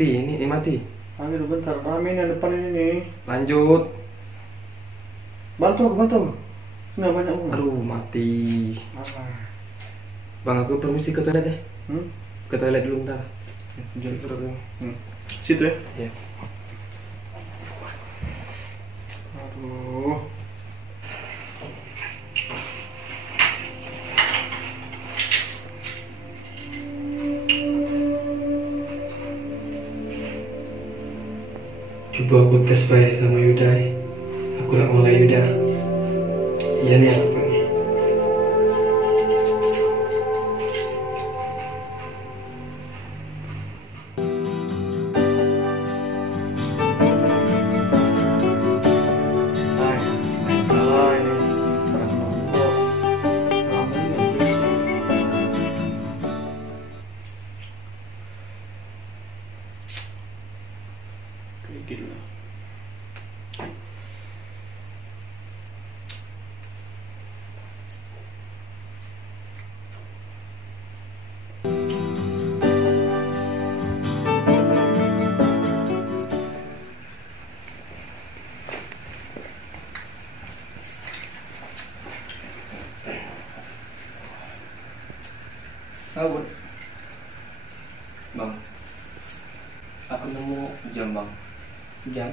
Mati ini mati. Ambil bentar, rame nih depan ini nih. Lanjut. Bantu. Nggak banyak uang. Aduh, mati. Ah. Bang, aku permisi ke toilet ya. Hmm? Ke toilet dulu bentar. Situ ya? Ya. Aduh. Coba aku tes baik sama Yuda. Aku nak mulai Yuda. Iya nih aku nih. Gila. Tahu, Bang. Aku nemu jam, Bang. Jam?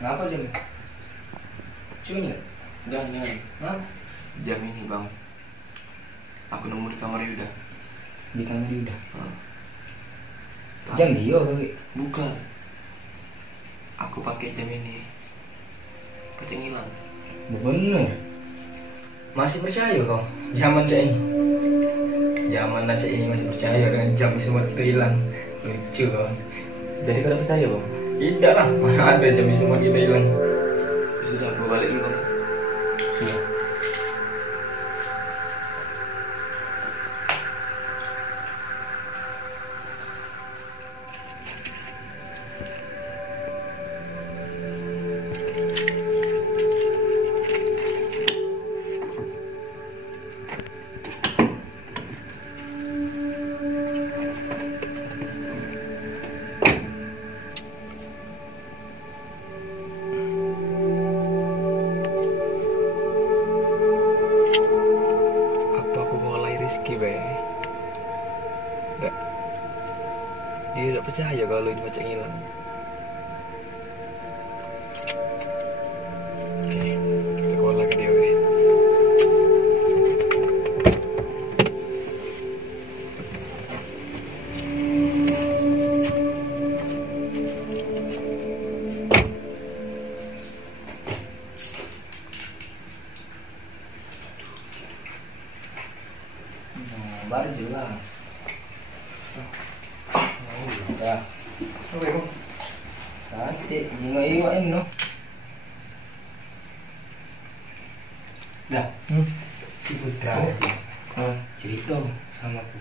Kenapa jam? Cuma nih? Jangan. Hah? Jam ini, Bang. Aku nemu di kamar Yuda. Di kamar Yuda? Hmm. Jam dia kali? Bukan. Aku pakai jam ini. Kecengilan. Bener. Masih percaya kau? Zaman cek ini? Zaman nasi ini masih percaya dengan jam semua itu hilang. Lucu kau. Jadi kalian percaya, Bang? Tidak lah, mana ada jam semua kita hilang. Sudah, aku balik dulu, Bang. Sudah. Enggak. Dia tidak percaya kalau ini macam hilang. Oke, kita call lagi dia, weh. Baru jelas. Udah. Oke, Bang. Cantik, jingo iwa ini no. Dah. Si Putra aja. Cerita sama aku.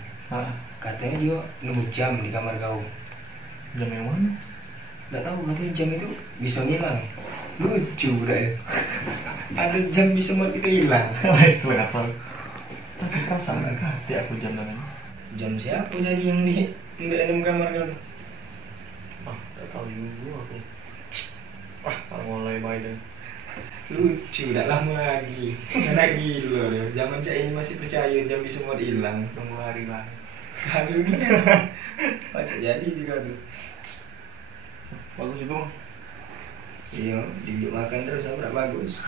Katanya dia nemu jam di kamar kau. Jam yang mana? Nggak tahu, katanya jam itu bisa ngilang. Lucu udah ya. Ada jam bisa buat kita hilang. Itu asal. Tapi perasaan gak ganti aku jam namanya. Jam siapa jadi yang di dalam kamar kau? Gak tau juga aku. Wah, kalau mulai baik deh. Lucu, udah lama lagi. Anak gila loh. Zaman cak ini masih percaya jam bisa buat hilang. Tunggu hari lain. Kalau ini baca jadi juga tuh. Bagus itu mah. Iya, dijuk makan terus apa bagus.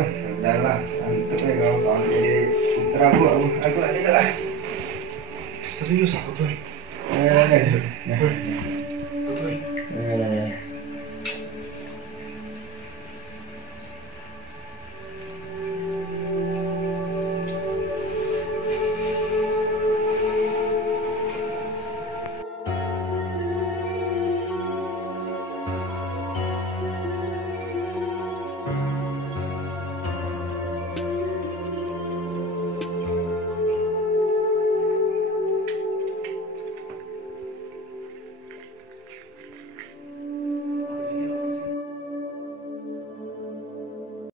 Sudahlah, antuk ya kalau jadi putra aku tidak lah. Serius aku tuh. Ya.